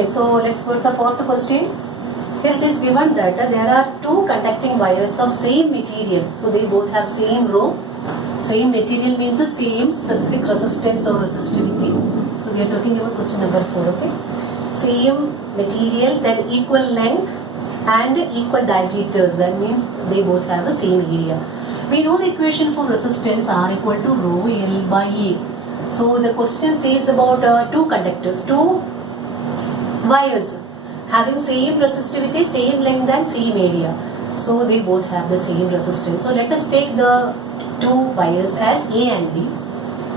Okay, so let's go to the fourth question. Here it is given that there are two conducting wires of same material. So they both have same row. Same material means the same specific resistance or resistivity. So we are talking about question number 4. Okay, same material, then equal length and equal diameters. That means they both have the same area. We know the equation for resistance R equal to rho L by A. So the question says about two conductors, two wires having same resistivity, same length and same area. So they both have the same resistance. So let us take the two wires as A and B.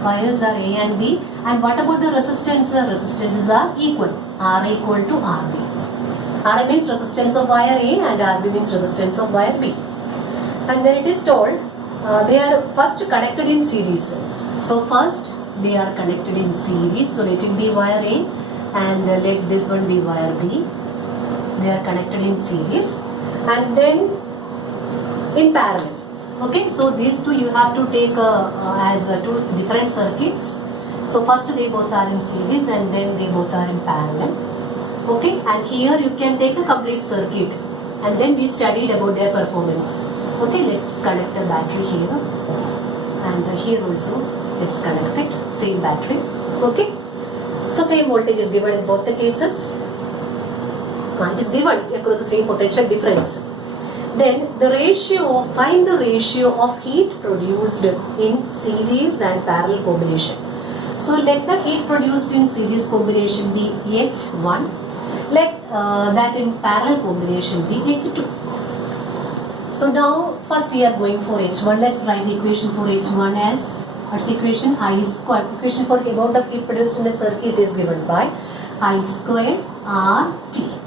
Wires are A and B. And what about the resistance? Resistances are equal. R equal to RB. R means resistance of wire A and RB means resistance of wire B. And then it is told they are first connected in series. So first they are connected in series. So let it be wire A and let this one be wire B. They are connected in series and then in parallel. Okay, so these two you have to take as two different circuits. So first they both are in series and then they both are in parallel. Okay, and here you can take a complete circuit and then we studied about their performance. Okay, let's connect a battery here and here also let's connect it, same battery. Okay, so same voltage is given in both the cases. It is given across the same potential difference. Then the ratio, find the ratio of heat produced in series and parallel combination. So let the heat produced in series combination be H1, let that in parallel combination be H2. So now first we are going for H1. Let's write the equation for H1 as, what's equation? I squared. Equation for amount of heat produced in a circuit is given by I squared RT.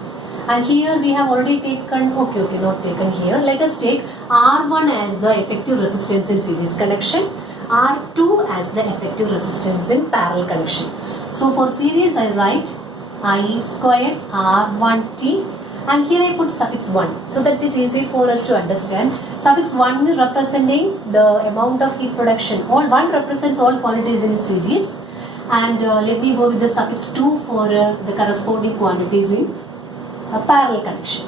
And here we have already taken, okay, not taken here. Let us take R1 as the effective resistance in series connection, R2 as the effective resistance in parallel connection. So for series I write I squared R1T and here I put suffix 1. So that is easy for us to understand. Suffix 1 is representing the amount of heat production. All 1 represents all quantities in series and let me go with the suffix 2 for the corresponding quantities in a parallel connection.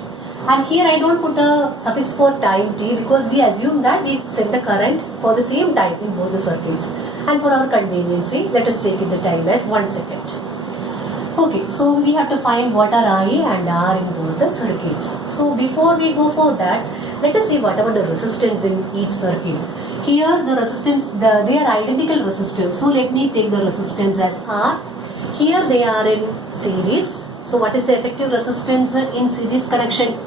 And here I don't put a suffix for time t because we assume that we set the current for the same time in both the circuits. And for our conveniency, let us take it the time as 1 second. Okay, so we have to find what are I and R in both the circuits. So before we go for that, let us see whatever the resistance in each circuit. Here the resistance, they are identical resistors. So let me take the resistance as R. Here they are in series. So what is the effective resistance in series connection?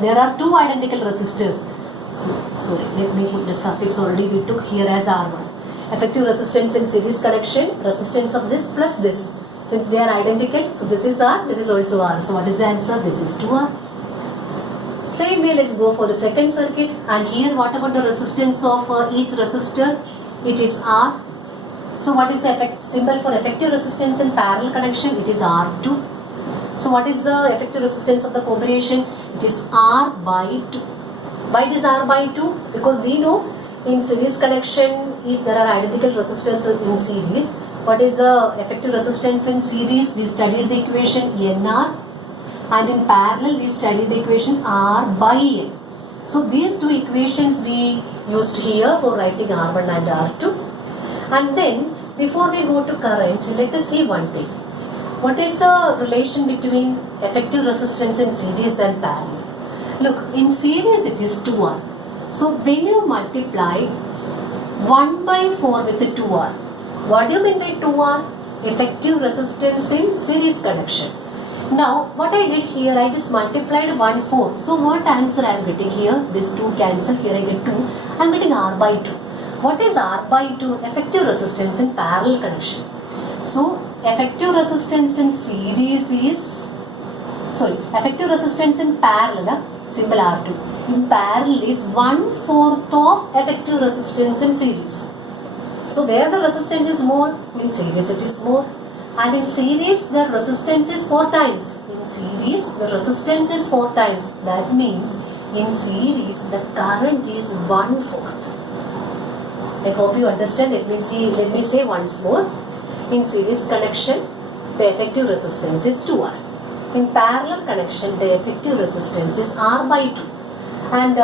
There are two identical resistors. So sorry, let me put the suffix already we took here as R1. Effective resistance in series connection, resistance of this plus this. Since they are identical, so this is R, this is also R. So what is the answer? This is 2R. Same way, let's go for the second circuit. And here, what about the resistance of each resistor? It is R. So what is the symbol for effective resistance in parallel connection? It is R2. So what is the effective resistance of the combination? It is R by 2. Why it is R by 2? Because we know in series connection, if there are identical resistors in series, what is the effective resistance in series? We studied the equation NR, and in parallel we studied the equation R by N. So these two equations we used here for writing R1 and R2. And then before we go to current, let us see one thing. What is the relation between effective resistance in series and parallel? Look, in series it is 2R. So when you multiply 1 by 4 with the 2R, what do you mean by 2R? Effective resistance in series connection. Now what I did here, I just multiplied 1 4. So what answer I am getting here? This 2 cancel, here I get 2. I am getting R by 2. What is R by 2? Effective resistance in parallel connection. So effective resistance in series is, effective resistance in parallel, symbol R2. In parallel is 1/4 of effective resistance in series. So where the resistance is more, in series it is more. And in series the resistance is 4 times. In series the resistance is 4 times. That means in series the current is 1/4. I hope you understand. Let me say once more. In series connection, the effective resistance is 2R. In parallel connection, the effective resistance is R by 2. And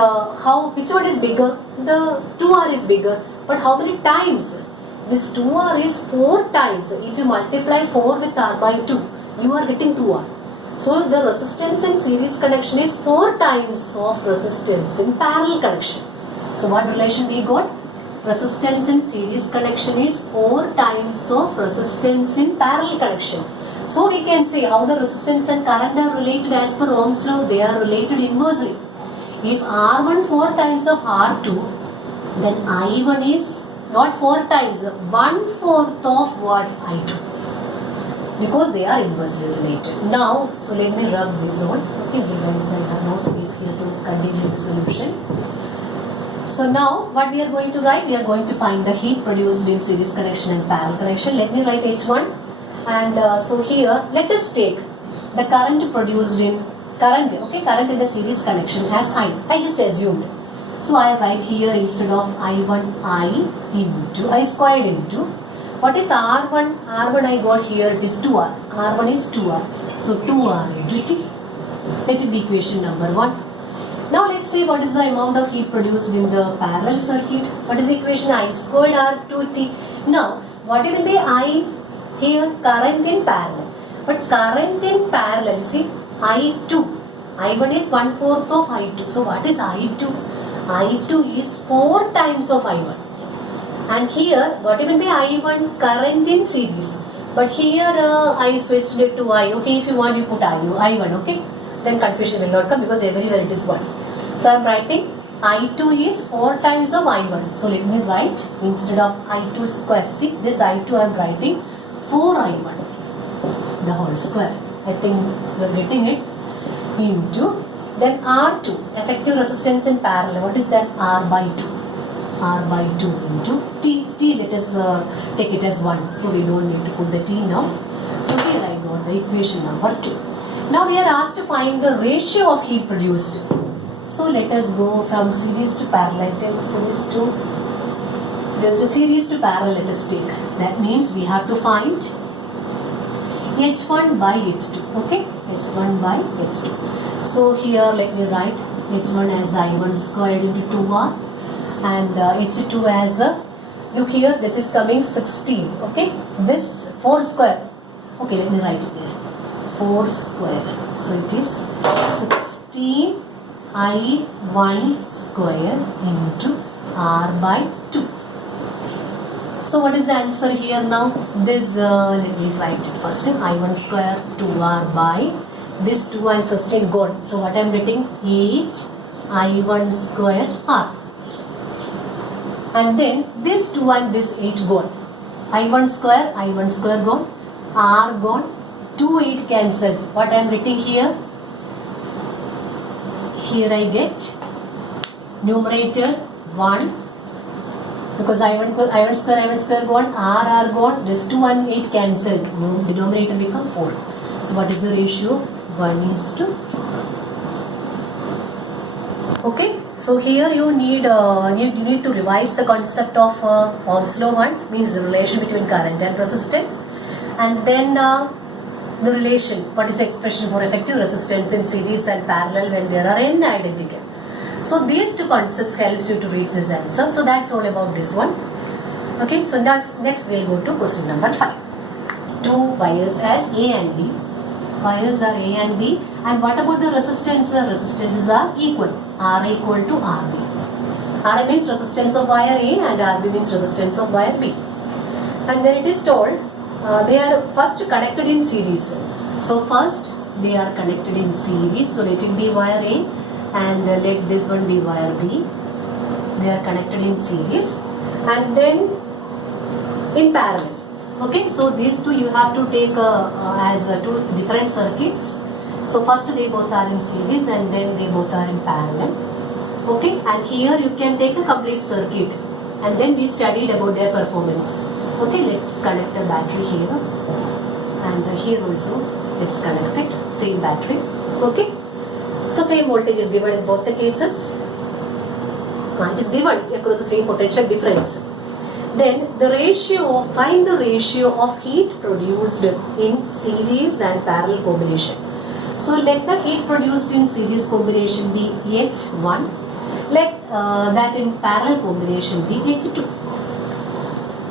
which one is bigger? The 2R is bigger. But how many times? This 2R is 4 times. If you multiply 4 with R by 2, you are getting 2R. So the resistance in series connection is 4 times of resistance in parallel connection. So what relation we got? Resistance in series connection is 4 times of resistance in parallel connection. So we can see how the resistance and current are related as per Ohm's law. They are related inversely. If R1 4 times of R2, then I1 is not 4 times, 1/4 of what? I2. Because they are inversely related. Now, so let me rub this on. Okay, otherwise I have no space here to continue the solution. So now, what we are going to write? We are going to find the heat produced in series connection and parallel connection. Let me write H1. And so here, let us take the current produced in current in the series connection as I just assumed. So I write here instead of I1 I into I squared into what is R1? R1 I got here, it is 2R. R1 is 2R. So 2R into T. That is the equation number 1. Now let's see what is the amount of heat produced in the parallel circuit. What is the equation? I squared R2T. Now what will be I here? Current in parallel. But current in parallel, you see, I2. I1 is 1/4 of I2. So what is I2? I2 is 4 times of I1. And here, what will be I1? Current in series. But here I switched it to I. Okay, if you want, you put I1. Okay, then confusion will not come because everywhere it is 1. So I am writing I2 is 4 times of I1. So let me write instead of I2 square. See, this I2 I am writing 4I1 the whole square. I think you are getting it. Into then R2, effective resistance in parallel. What is that? R by 2. R by 2 into T. T, let us take it as 1. So we don't need to put the T now. So here I got the equation number 2. Now we are asked to find the ratio of heat produced. So let us go from series to parallel. Then series to parallel, let us take. That means we have to find H1 by H2. Okay, H1 by H2. So here let me write H1 as I1 squared into 2R and H2 as look here, this is coming 16. Okay, this 4 square. Okay, let me write it there. 4 square. So it is 16 I1 square into R by 2. So what is the answer here now? This, let me write it first. I1 square 2R by this 2 and 16 gone. So what I am getting? 8 I1 square R. And then this 2 and this 8 gone. I1 square gone. R gone. 2, 8 cancelled. What I am writing here? Here I get numerator 1. Because I1 square gone, R gone, this 2 and 8 cancelled, denominator become 4. So what is the ratio? 1:4. Okay, so here you need to revise the concept of Ohm's law once, means the relation between current and resistance, and then the relation, what is the expression for effective resistance in series and parallel when there are n identical. So these two concepts helps you to reach this answer. So that's all about this one. Okay, so next we'll go to question number 5. Two wires as A and B. Wires are A and B. And what about the resistance? Resistances are equal. R equal to RB. R means resistance of wire A and RB means resistance of wire B. And then it is told they are first connected in series. So first they are connected in series. So let it be wire A. And let this one be wire B. They are connected in series and then in parallel. Okay, so these two you have to take as two different circuits. So first they both are in series and then they both are in parallel. Okay, and here you can take a complete circuit and then we studied about their performance. Okay, let's connect a battery here and here also let's connect it, same battery. Okay. So same voltage is given in both the cases. It is given across the same potential difference. Then the ratio, find the ratio of heat produced in series and parallel combination. So let the heat produced in series combination be H1, let that in parallel combination be H2.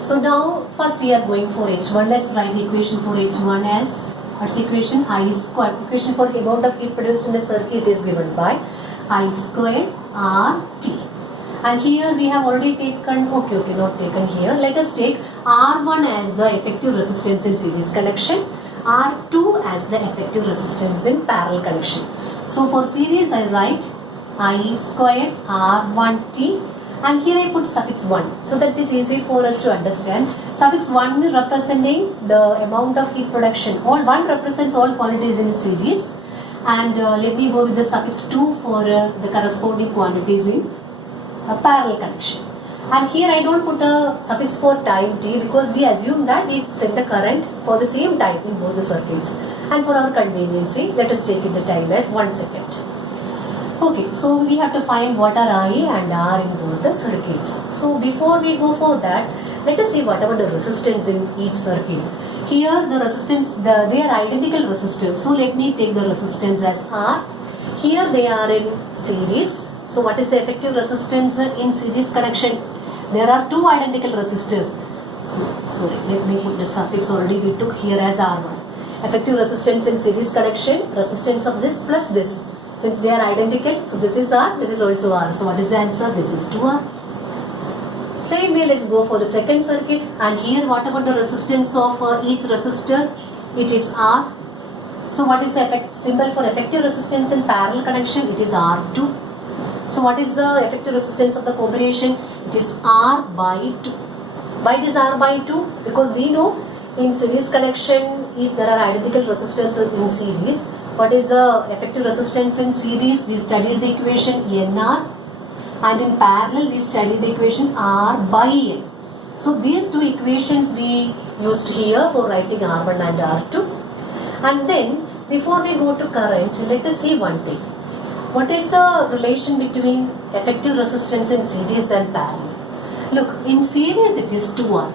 So now first we are going for H1. Let's write the equation for H1 as, what's equation? I squared. Equation for amount of heat produced in a circuit is given by I squared RT. And here we have already taken, okay, not taken here. Let us take R1 as the effective resistance in series connection, R2 as the effective resistance in parallel connection. So for series I write I squared R1T, and here I put suffix 1, so that is easy for us to understand. Suffix 1 is representing the amount of heat production. All 1 represents all quantities in series, and let me go with the suffix 2 for the corresponding quantities in a parallel connection. And here I don't put a suffix for time t, because we assume that we set the current for the same time in both the circuits, and for our conveniency let us take it the time as 1 second. Okay, so we have to find what are I and R in both the circuits. So before we go for that, let us see whatever the resistance in each circuit. Here the resistance, they are identical resistors. So let me take the resistance as R. Here they are in series. So what is the effective resistance in series connection? There are two identical resistors. So sorry, let me put the suffix already we took here as R1. Effective resistance in series connection, resistance of this plus this. Since they are identical, so this is R, this is also R. So what is the answer? This is 2R. Same way, let's go for the second circuit. And here, what about the resistance of each resistor? It is R. So what is the symbol for effective resistance in parallel connection? It is R2. So what is the effective resistance of the combination? It is R by 2. Why it is R by 2? Because we know in series connection, if there are identical resistors in series, what is the effective resistance in series? We studied the equation NR, and in parallel we studied the equation R by N. So these two equations we used here for writing R1 and R2. And then before we go to current, let us see one thing. What is the relation between effective resistance in series and parallel? Look, in series it is 2R.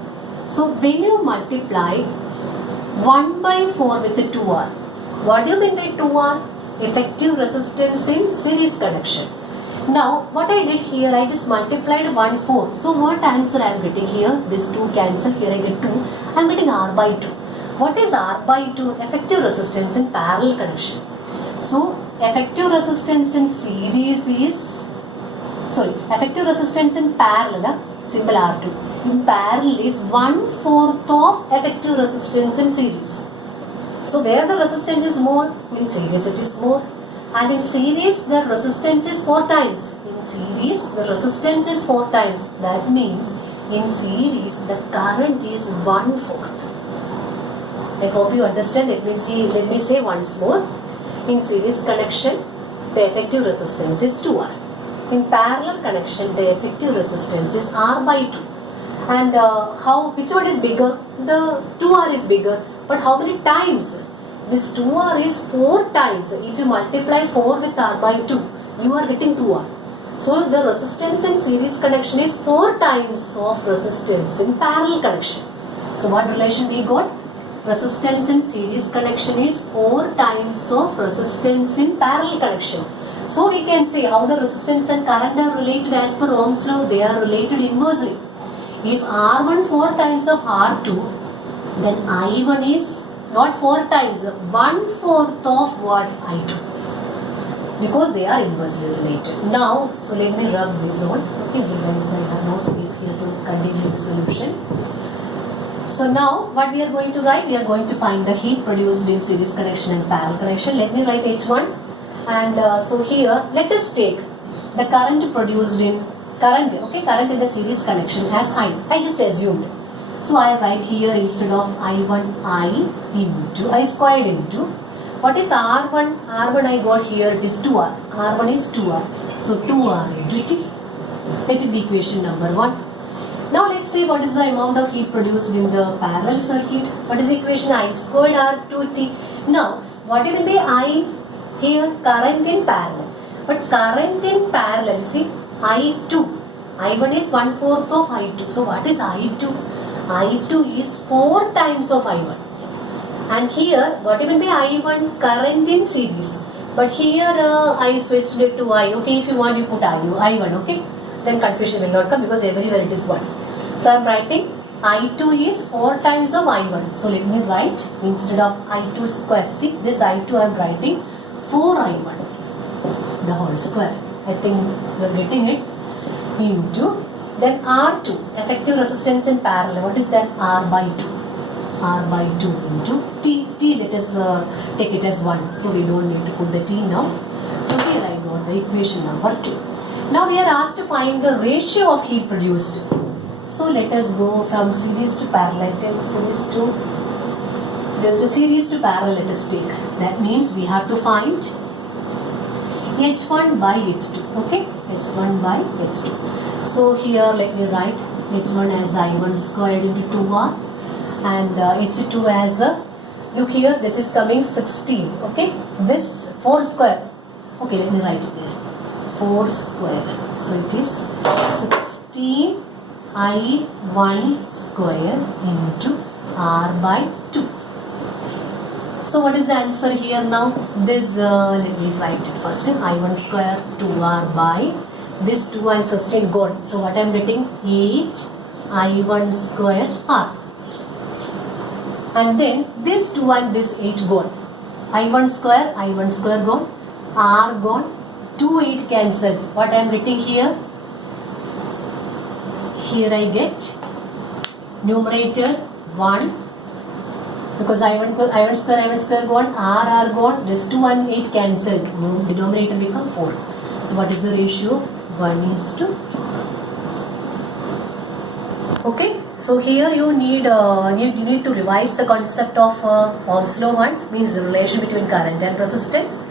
So when you multiply 1 by 4 with the 2R, what do you mean by 2R? Effective resistance in series connection. Now, what I did here, I just multiplied 1, 4. So, what answer I am getting here? This 2 cancel, here I get 2. I am getting R by 2. What is R by 2? Effective resistance in parallel connection. So, effective resistance in series is, effective resistance in parallel, symbol R2. In parallel is 1/4 of effective resistance in series. So where the resistance is more, in series it is more, and in series the resistance is 4 times. In series the resistance is 4 times. That means in series the current is 1/4. I hope you understand. Let me say once more. In series connection the effective resistance is 2R. In parallel connection the effective resistance is R by 2. And which one is bigger? The 2R is bigger. But how many times? This 2R is 4 times. If you multiply 4 with R by 2, you are getting 2R. So the resistance in series connection is 4 times of resistance in parallel connection. So what relation we got? Resistance in series connection is 4 times of resistance in parallel connection. So we can see how the resistance and current are related as per Ohm's law. They are related inversely. If R1 4 times of R2, then I1 is not 4 times, 1/4 of what? I2. Because they are inversely related. Now, so let me rub this on. Okay, otherwise I have no space here to continue the solution. So now, what we are going to write? We are going to find the heat produced in series connection and parallel connection. Let me write H1. And so here, let us take the current produced in current in the series connection as I just assumed. So I write here instead of I1, I squared into, what is R1? R1 I got here, it is 2R. R1 is 2R. So 2R into T. That is equation number 1. Now let's see what is the amount of heat produced in the parallel circuit. What is the equation? I squared R2T. Now, what do you mean by I here? Current in parallel. But current in parallel, you see, I2. I1 is 1/4 of I2. So what is I2? I2 is 4 times of I1. And here, what even be I1 current in series. But here I switched it to I. Okay, if you want, you put I1. Okay, then confusion will not come because everywhere it is 1. So I am writing I2 is 4 times of I1. So let me write instead of I2 square. See, this I2 I am writing 4I1 the whole square. I think you are getting it. Into then R2 effective resistance in parallel. What is that? R by 2. R by 2 into T. T let us take it as 1. So we don't need to put the T now. So here I got the equation number 2. Now we are asked to find the ratio of heat produced. So let us go from series to parallel. Series to parallel let us take. That means we have to find H1 by H2. Okay, H1 by H2. So here let me write H1 as I1 squared into 2R and H2 as look here, this is coming 16. Okay, this 4 square. Okay, let me write it there. 4 square. So it is 16 I1 square into R by 2. So what is the answer here now? This, let me write it first. I1 square 2R by this 2 and sustain gone. So what I am getting? 8 I1 square R. And then this 2 and this 8 gone. I1 square gone. R gone. 2, 8 cancelled. What I am writing here? Here I get numerator 1 because I1 square gone, R gone, this 2 and 8 cancelled, denominator become 4. So what is the ratio? 1:4. Okay, so here you need to revise the concept of Ohm's law once, means the relation between current and resistance,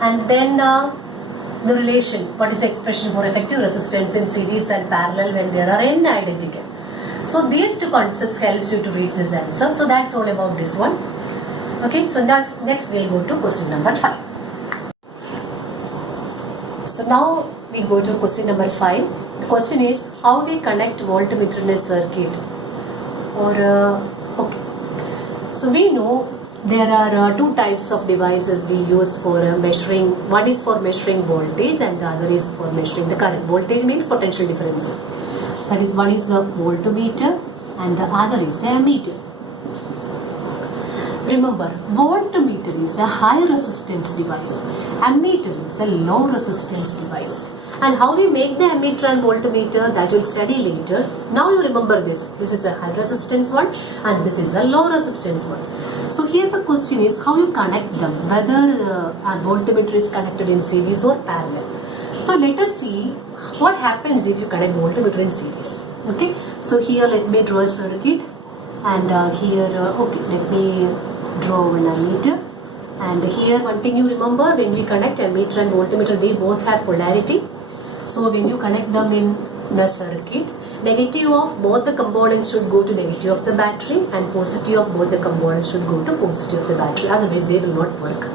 and then the relation, what is the expression for effective resistance in series and parallel when there are n identical. So these two concepts helps you to reach this answer. So that's all about this one. Okay, so next we'll go to question number 5. So now we go to question number 5. The question is how we connect voltmeter in a circuit. Okay. So we know there are two types of devices we use for measuring. One is for measuring voltage and the other is for measuring the current. Voltage means potential difference. That is, one is the voltmeter and the other is the ammeter. Remember, voltmeter is a high resistance device. Ammeter is a low resistance device. And how we make the ammeter and voltmeter, that we'll study later. Now you remember this. This is a high resistance one and this is a low resistance one. So here the question is how you connect them, whether a voltmeter is connected in series or parallel. So let us see what happens if you connect voltmeter in series. Okay, so here let me draw a circuit and here okay, let me draw an ammeter, and here one thing you remember, when we connect ammeter and voltmeter, they both have polarity. So when you connect them in the circuit, negative of both the components should go to negative of the battery and positive of both the components should go to positive of the battery, otherwise they will not work.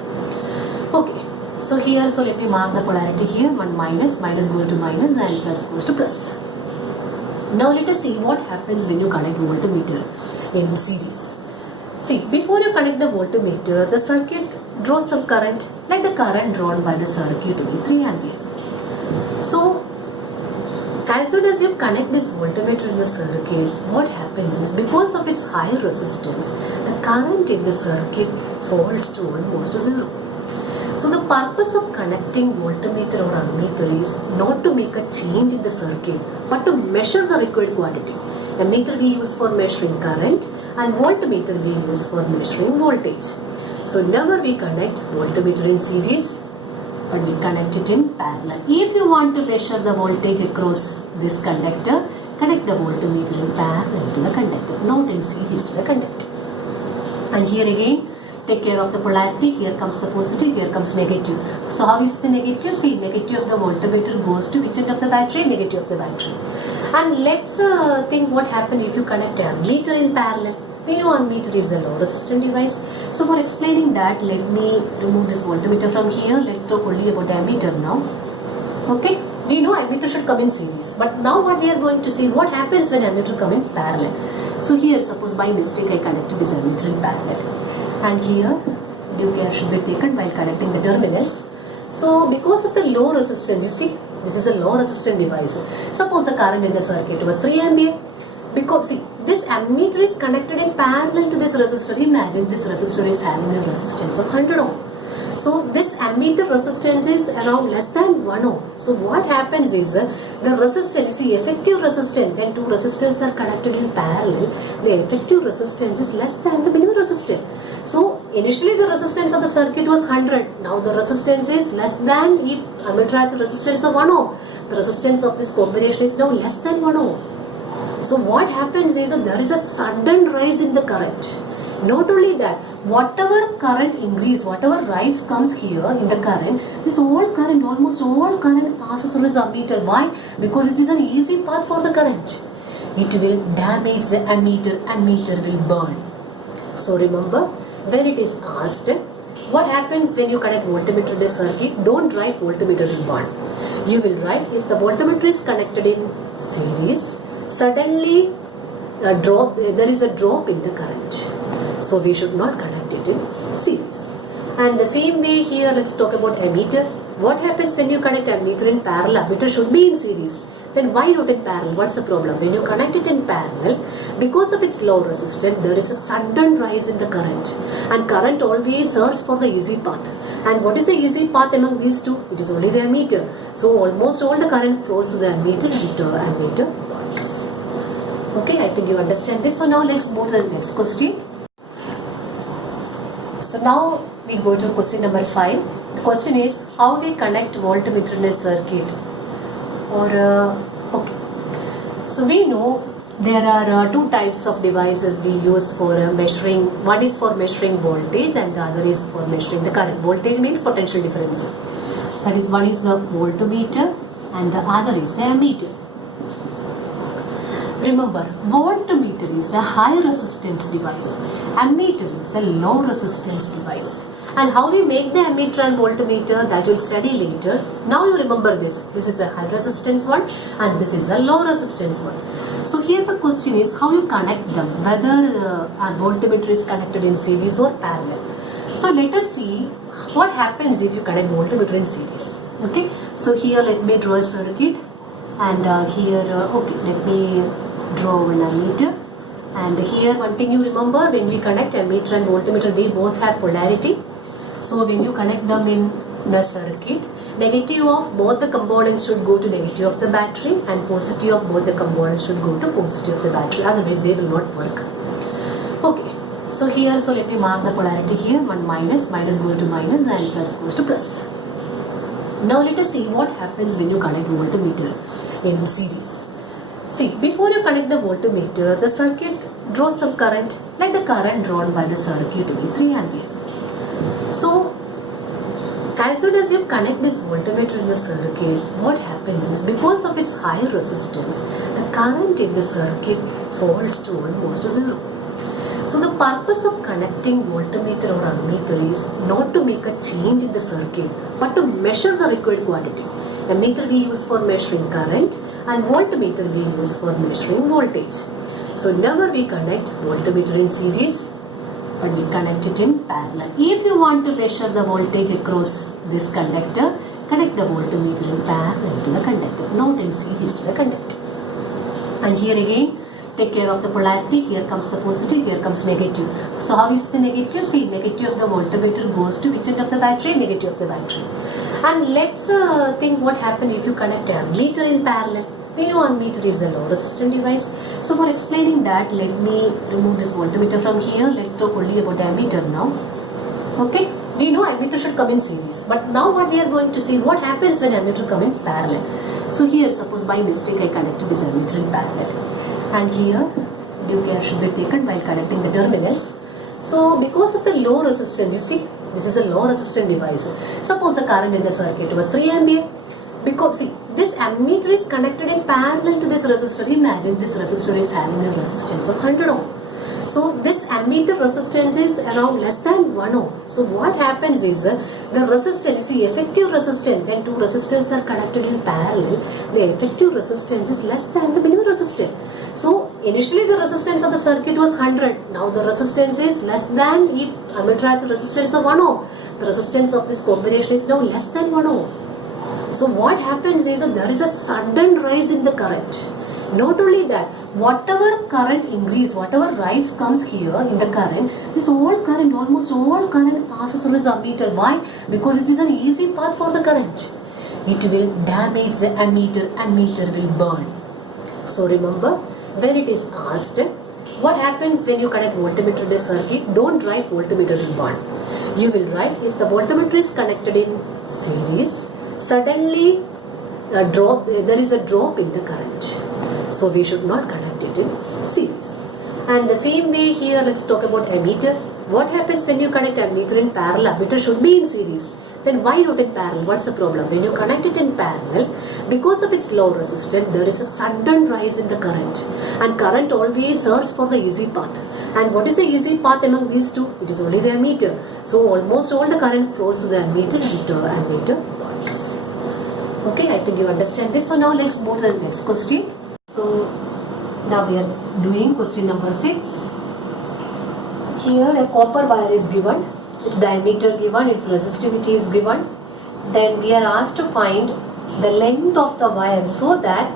Okay, so here, so let me mark the polarity here, one minus goes to minus and plus goes to plus. Now let us see what happens when you connect voltmeter in series. See, before you connect the voltmeter, the circuit draws some current, like the current drawn by the circuit will be 3 ampere. So, as soon as you connect this voltmeter in the circuit, what happens is, because of its high resistance, the current in the circuit falls to almost 0. So the purpose of connecting voltmeter or ammeter is not to make a change in the circuit, but to measure the required quantity. Ammeter we use for measuring current and voltmeter we use for measuring voltage. So never we connect voltmeter in series, but we connect it in parallel. If you want to measure the voltage across this conductor, connect the voltmeter in parallel to the conductor, not in series to the conductor. And here again, take care of the polarity. Here comes the positive, here comes negative. So how is the negative? See, negative of the voltmeter goes to which end of the battery? Negative of the battery. And let's think what happens if you connect ammeter in parallel. We know ammeter is a low resistance device. So for explaining that, let me remove this voltmeter from here. Let's talk only about ammeter now. Okay, we know ammeter should come in series, but now what we are going to see, what happens when ammeter come in parallel. So here, suppose by mistake I connected this ammeter in parallel. and here due care should be taken while connecting the terminals. So because of the low resistance, you see, this is a low resistance device. Suppose the current in the circuit was 3 ampere. Because see, this ammeter is connected in parallel to this resistor. Imagine this resistor is having a resistance of 100 ohm. So this ammeter resistance is around less than 1 ohm. So what happens is the resistance, you see, effective resistance when two resistors are connected in parallel, the effective resistance is less than the minimum resistance. So initially the resistance of the circuit was 100. Now the resistance is less than, if ammeter has a resistance of 1 ohm, the resistance of this combination is now less than 1 ohm. So what happens is that there is a sudden rise in the current. Not only that, whatever current increase, whatever rise comes here in the current, this whole current, almost all current passes through this ammeter. Why? Because it is an easy path for the current. It will damage the ammeter, ammeter will burn. So remember, when it is asked, what happens when you connect voltmeter to the circuit, don't write voltmeter will burn. You will write, if the voltmeter is connected in series, suddenly there is a drop in the current. So we should not connect it in series. And the same way here, let's talk about ammeter. What happens when you connect ammeter in parallel? Ammeter should be in series. Then why not in parallel? What's the problem? When you connect it in parallel, because of its low resistance, there is a sudden rise in the current. And current always searches for the easy path. And what is the easy path among these two? It is only the ammeter. So almost all the current flows to the ammeter and ammeter burns. Okay, I think you understand this. So now let's move to the next question. So now we go to question number 5. The question is how we connect voltmeter in a circuit. Okay. So we know there are two types of devices we use for measuring. One is for measuring voltage and the other is for measuring the current. Voltage means potential difference. That is, one is the voltmeter and the other is the ammeter. Remember, voltmeter is a high resistance device. Ammeter is a low resistance device. And how we make the ammeter and voltmeter, that we'll study later. Now you remember this. This is a high resistance one and this is a low resistance one. So here the question is how you connect them, whether a voltmeter is connected in series or parallel. So let us see what happens if you connect voltmeter in series. Okay. So here let me draw a circuit and here, okay, let me draw an ammeter. And here one thing you remember, when we connect ammeter and voltmeter, they both have polarity. So when you connect them in the circuit, negative of both the components should go to negative of the battery and positive of both the components should go to positive of the battery, otherwise they will not work. Okay, so here, so let me mark the polarity here, one minus, minus goes to minus and plus goes to plus. Now let us see what happens when you connect voltmeter in series. See, before you connect the voltmeter, the circuit draws some current, like the current drawn by the circuit will be 3 ampere. So, as soon as you connect this voltmeter in the circuit, what happens is, because of its high resistance, the current in the circuit falls to almost zero. So the purpose of connecting voltmeter or ammeter is not to make a change in the circuit, but to measure the required quantity. Ammeter we use for measuring current and voltmeter we use for measuring voltage. So never we connect voltmeter in series, but we connect it in parallel. If you want to measure the voltage across this conductor, connect the voltmeter in parallel to the conductor, not in series to the conductor. And here again, take care of the polarity. Here comes the positive, here comes negative. So how is the negative? See, negative of the voltmeter goes to which end of the battery? Negative of the battery. And let's think what happens if you connect ammeter in parallel. We know ammeter is a low resistance device. So for explaining that, let me remove this voltmeter from here. Let's talk only about ammeter now. Okay, we know ammeter should come in series, but now what we are going to see, what happens when ammeter come in parallel. So here, suppose by mistake I connected this ammeter in parallel, and here due care should be taken while connecting the terminals. So because of the low resistance, you see, this is a low resistance device. Suppose the current in the circuit was 3 ampere. Because see, this ammeter is connected in parallel to this resistor. Imagine this resistor is having a resistance of 100 ohm. So this ammeter resistance is around less than 1 ohm. So what happens is the resistance, see effective resistance, when two resistors are connected in parallel, the effective resistance is less than the minimum resistance. So initially the resistance of the circuit was 100. Now the resistance is less than, if ammeter has a resistance of 1 ohm, the resistance of this combination is now less than 1 ohm. So what happens is there is a sudden rise in the current. Not only that, whatever current increase, whatever rise comes here in the current, this whole current, almost all current passes through this ammeter. Why? Because it is an easy path for the current. It will damage the ammeter, ammeter will burn. So remember, when it is asked, what happens when you connect voltmeter to the circuit? Don't write voltmeter will burn. You will write, if the voltmeter is connected in series, suddenly there is a drop in the current. So we should not connect it in series. And the same way here, let's talk about ammeter. What happens when you connect ammeter in parallel? Ammeter should be in series. Then why not in parallel? What's the problem? When you connect it in parallel, because of its low resistance, there is a sudden rise in the current. And current always searches for the easy path. And what is the easy path among these two? It is only the ammeter. So almost all the current flows to the ammeter and ammeter burns. Okay, I think you understand this. So now let's move to the next question. So now we are doing question number 6. Here a copper wire is given, its diameter given, its resistivity is given. Then we are asked to find the length of the wire so that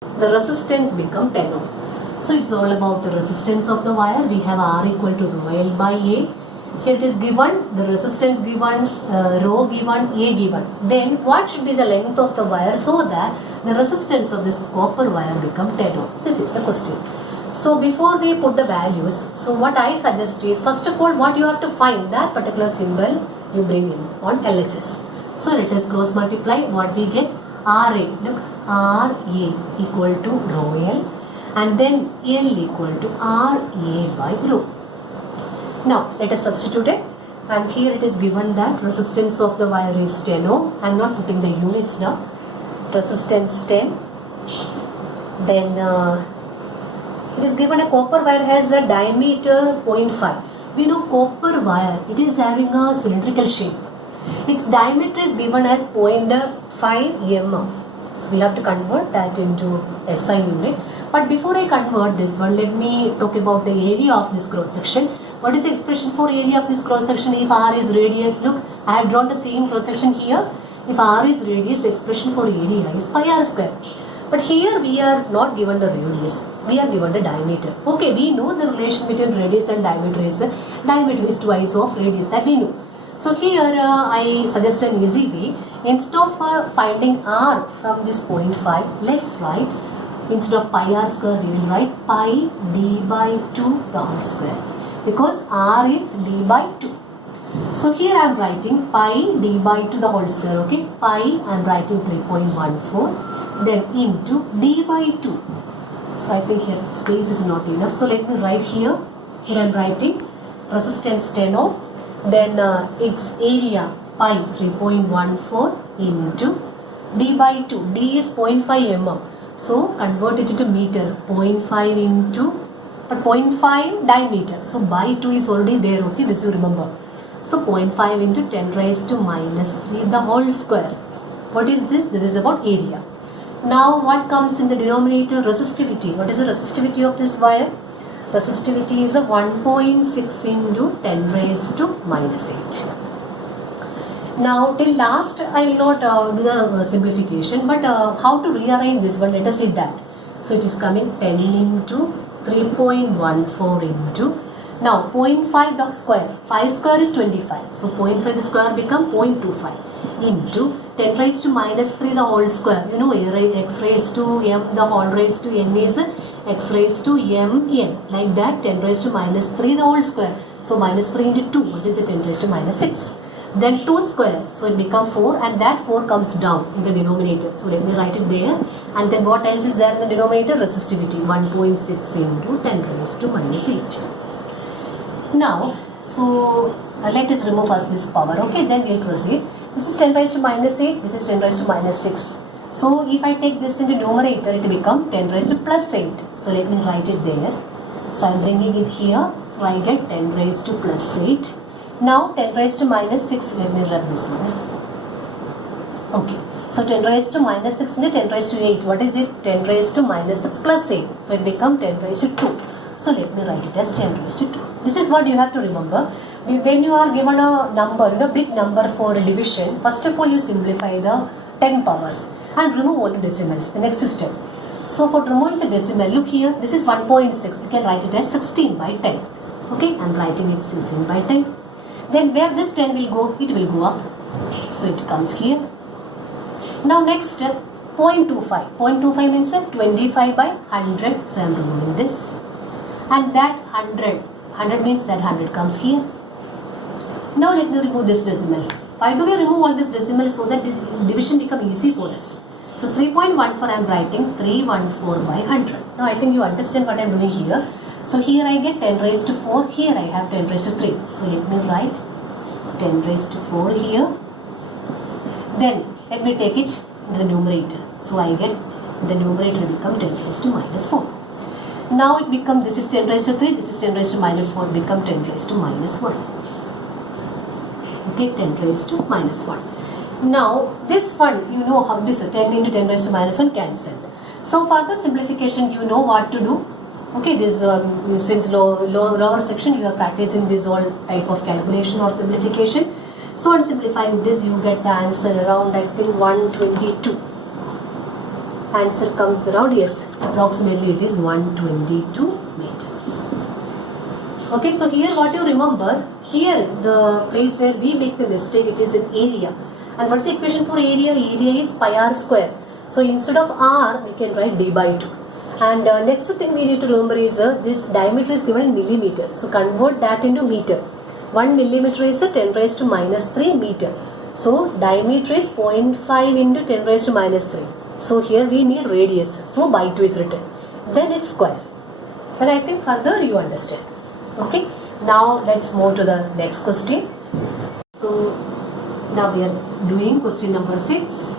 the resistance become 10 ohm. So it's all about the resistance of the wire. We have R equal to rho L by A. Here it is given, the resistance given, rho given, A given. Then what should be the length of the wire so that the resistance of this copper wire become 10 ohm? This is the question. So before we put the values, so what I suggest is, first of all, what you have to find, that particular symbol you bring in on LHS. So let us cross multiply. What we get? RA. Look, RA equal to rho L, and then L equal to RA by rho. Now let us substitute it, and here it is given that resistance of the wire is 10 ohm. I am not putting the units now. Resistance 10. Then it is given a copper wire has a diameter 0.5. We know copper wire, it is having a cylindrical shape. Its diameter is given as 0.5 mm. So we have to convert that into SI unit. But before I convert this one, let me talk about the area of this cross section. What is the expression for area of this cross section? If R is radius, look, I have drawn the same cross section here. If R is radius, the expression for area is pi r square. But here we are not given the radius, we are given the diameter. Okay, we know the relation between radius and diameter is twice of radius, that we know. So here I suggest an easy way. Instead of finding R from this 0.5, let's write, instead of pi r square, we will write pi d by 2 the whole square, because R is d by 2. So here I am writing pi d by 2 the whole square, okay, pi I am writing 3.14, then into d by 2. So I think here space is not enough, so let me write here I am writing resistance 10 ohm, then its area pi 3.14 into d by 2, d is 0.5 mm, so convert it into meter, 0.5 into, but 0.5 diameter, so by 2 is already there, okay, this you remember. So 0.5 into 10 raised to minus 3 the whole square. What is this? This is about area. Now what comes in the denominator? Resistivity. What is the resistivity of this wire? Resistivity is a 1.6 into 10 raised to minus 8. Now till last I will not do the simplification, but how to rearrange this one, let us see that. So it is coming 10 into 3.14 into, now 0.5 the square, 5 square is 25, so 0.5 the square become 0.25 into 10 raised to minus 3 the whole square. You know x raised to m the whole raised to n is x raised to m n, like that 10 raised to minus 3 the whole square. So minus 3 into 2, what is it? 10 raised to minus 6. Then 2 square, so it becomes 4, and that 4 comes down in the denominator. So let me write it there. And then what else is there in the denominator? Resistivity, 1.6 into 10 raised to minus 8. Now, so let us remove first this power, okay, then we'll proceed. This is 10 raised to minus 8, this is 10 raised to minus 6. So if I take this into numerator, it will become 10 raised to plus 8. So let me write it there. So I am bringing it here. So I get 10 raised to plus 8. Now 10 raised to minus 6. Let me rub this one. Okay. So 10 raised to minus 6 into 10 raised to 8. What is it? 10 raised to minus 6 plus 8. So it becomes 10 raised to 2. So let me write it as 10 raised to 2. This is what you have to remember. When you are given a number, big number for a division, first of all you simplify the 10 powers and remove all the decimals. The next step. So for removing the decimal, look here, this is 1.6. You can write it as 16 by 10. Okay, I am writing it 16 by 10. Then where this 10 will go, it will go up. So it comes here. Now next step, 0.25. 0.25 means 25 by 100. So I am removing this. And that 100 means that 100 comes here. Now let me remove this decimal. Why do we remove all this decimal? So that this division become easy for us. So 3.14 I am writing 314 by 100. Now I think you understand what I am doing here. So here I get 10 raised to 4. Here I have 10 raised to 3. So let me write 10 raised to 4 here. Then let me take it in the numerator. So I get the numerator will become 10 raised to minus 4. Now it becomes, this is 10 raised to 3, this is 10 raised to minus 4, become 10 raised to minus 1. Okay, 10 raised to minus 1. Now this one, you know how this 10 into 10 raised to minus 1 cancelled. So for the simplification, you know what to do. Okay, this since lower section you are practicing this all type of calculation or simplification. So on simplifying this, you get the answer around, I think, 122. Answer comes around, yes, approximately it is 122 meter. Okay, so here what you remember, here the place where we make the mistake, it is in area. And what's the equation for area? Area is pi r square. So instead of r, we can write d by 2. And next thing we need to remember is this diameter is given in millimeter. So convert that into meter. 1 millimeter is 10 raised to minus 3 meter. So diameter is 0.5 into 10 raised to minus 3. So here we need radius. So by 2 is written. Then it's square. Then I think further you understand. Okay. Now let's move to the next question. So now we are doing question number 6.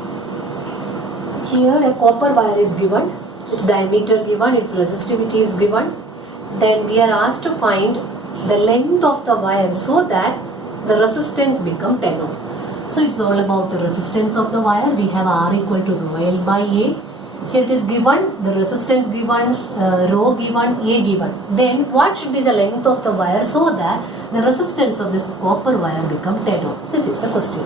Here a copper wire is given. Its diameter given. Its resistivity is given. Then we are asked to find the length of the wire so that the resistance become 10 ohm. So it's all about the resistance of the wire. We have R equal to rho L by A. Here it is given, the resistance given, rho given, A given. Then what should be the length of the wire so that the resistance of this copper wire become 10 ohm? This is the question.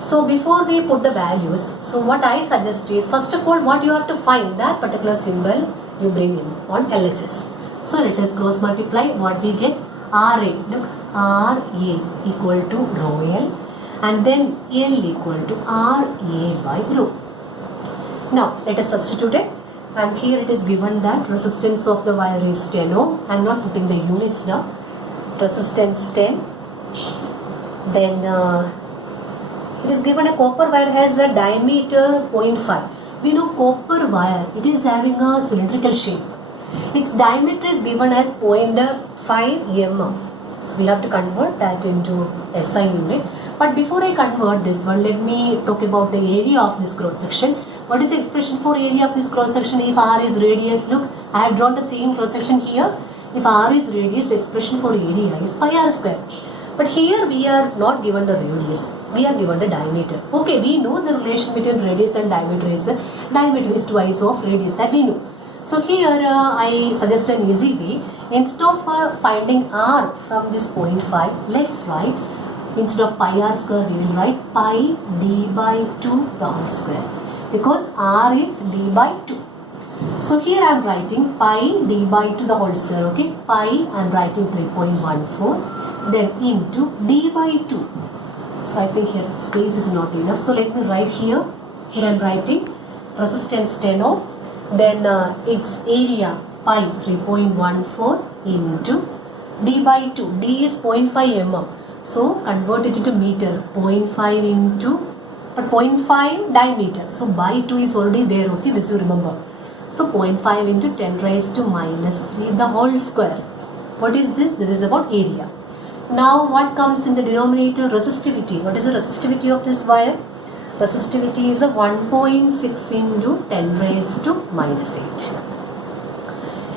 So before we put the values, so what I suggest is, first of all, what you have to find, that particular symbol you bring in on LHS. So let us cross multiply. What we get? RA, look, RA equal to rho L, and then L equal to RA by rho. Now let us substitute it, and here it is given that resistance of the wire is 10 ohm. I am not putting the units now. Resistance 10. Then it is given a copper wire has a diameter 0.5. We know copper wire, it is having a cylindrical shape. Its diameter is given as 0.5 mm. So we have to convert that into SI unit. But before I convert this one, let me talk about the area of this cross section. What is the expression for area of this cross section? If R is radius, look, I have drawn the same cross section here. If R is radius, the expression for area is pi r square. But here we are not given the radius, we are given the diameter. Okay, we know the relation between radius and diameter is twice of radius, that we know. So here I suggest an easy way. Instead of finding R from this 0.5, let's write, instead of pi r square, we will write pi d by 2 the whole square, because R is d by 2. So here I am writing pi d by 2 the whole square, okay, pi I am writing 3.14, then into d by 2. So I think here space is not enough, so let me write here I am writing resistance 10 ohm, then its area pi 3.14 into d by 2, d is 0.5 mm, so convert it into meter, 0.5 into, but 0.5 diameter, so by 2 is already there, okay, this you remember. So 0.5 into 10 raised to minus 3 the whole square. What is this? This is about area. Now what comes in the denominator? Resistivity. What is the resistivity of this wire? Resistivity is a 1.6 into 10 raised to minus 8.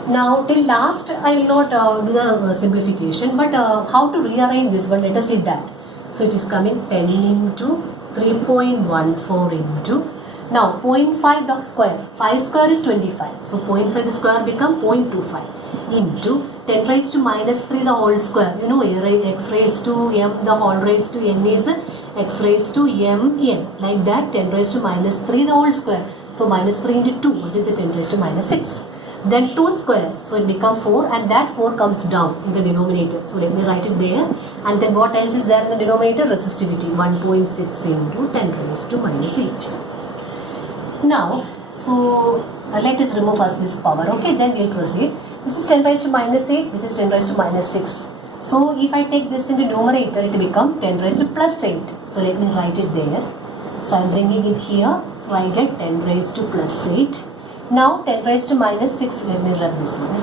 Now till last I will not do the simplification, but how to rearrange this one, let us see that. So it is coming 10 into 3.14 into, now 0.5 the square, 5 square is 25, so 0.5 the square become 0.25 into 10 raised to minus 3 the whole square. You know x raised to m the whole raised to n is x raised to m n, like that 10 raised to minus 3 the whole square. So minus 3 into 2, what is it, 10 raised to minus 6. Then 2 square, so it becomes 4, and that 4 comes down in the denominator. So let me write it there. And then what else is there in the denominator? Resistivity, 1.6 into 10 raised to minus 8. Now, so let us remove first this power, okay, then we'll proceed. This is 10 raised to minus 8, this is 10 raised to minus 6. So if I take this into numerator, it will become 10 raised to plus 8. So let me write it there. So I am bringing it here, so I get 10 raised to plus 8. Now 10 raised to minus 6, let me rub this one.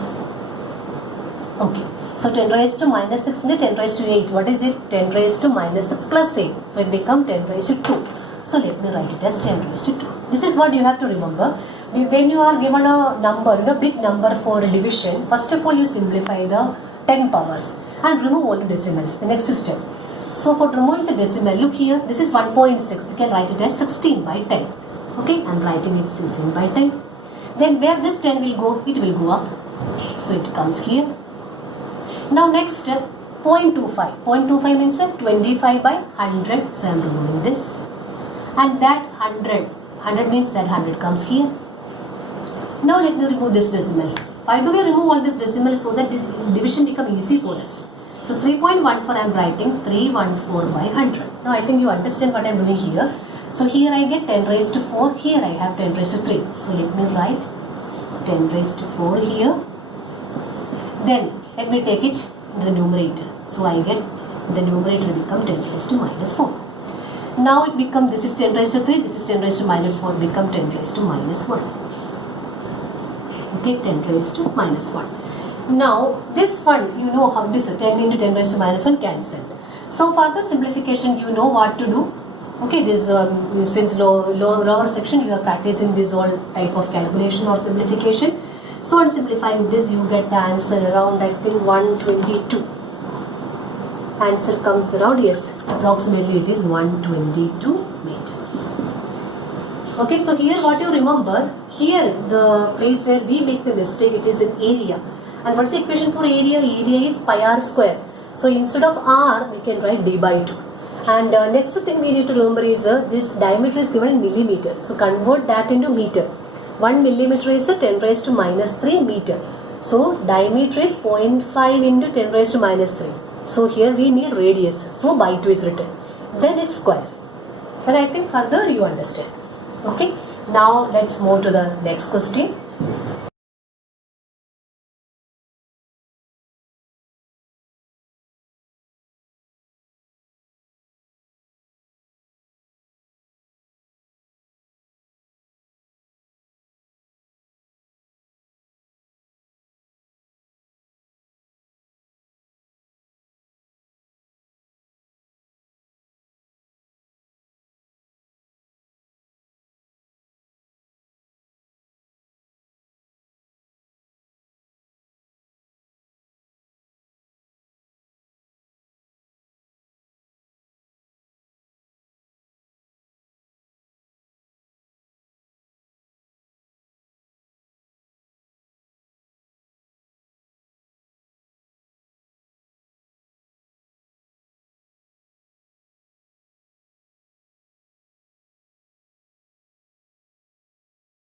Okay, so 10 raised to minus 6 into 10 raised to 8, what is it? 10 raised to minus 6 plus 8. So it becomes 10 raised to 2. So let me write it as 10 raised to 2. This is what you have to remember. When you are given a number, big number for division, first of all you simplify the 10 powers and remove all the decimals, the next step. So for removing the decimal, look here, this is 1.6, you can write it as 16 by 10. Okay, I am writing it 16 by 10. Then where this 10 will go, it will go up. So it comes here. Now next step, 0.25. 0.25 means 25 by 100. So I am removing this. And that 100 means that 100 comes here. Now let me remove this decimal. Why do we remove all this decimal? So that this division become easy for us. So 3.14 I am writing 314 by 100. Now I think you understand what I am doing here. So here I get 10 raised to 4, here I have 10 raised to 3. So let me write 10 raised to 4 here. Then let me take it in the numerator. So I get the numerator become 10 raised to minus 4. Now it becomes, this is 10 raised to 3, this is 10 raised to minus 4, become 10 raised to minus 1. Okay, 10 raised to minus 1. Now this one, you know how this 10 into 10 raised to minus 1 cancelled. So for the simplification, you know what to do. Okay, this since lower section you are practicing this all type of calculation or simplification. So on simplifying this, you get the answer around, I think, 122. Answer comes around, yes, approximately it is 122 meter. Okay, so here what you remember, here the place where we make the mistake, it is in area. And what's the equation for area? Area is pi r square. So instead of r, we can write d by 2. And next thing we need to remember is this diameter is given in millimeter. So convert that into meter. 1 millimeter is 10 raised to minus 3 meter. So diameter is 0.5 into 10 raised to minus 3. So here we need radius. So by 2 is written. Then it's square. But I think further you understand. Okay. Now let's move to the next question.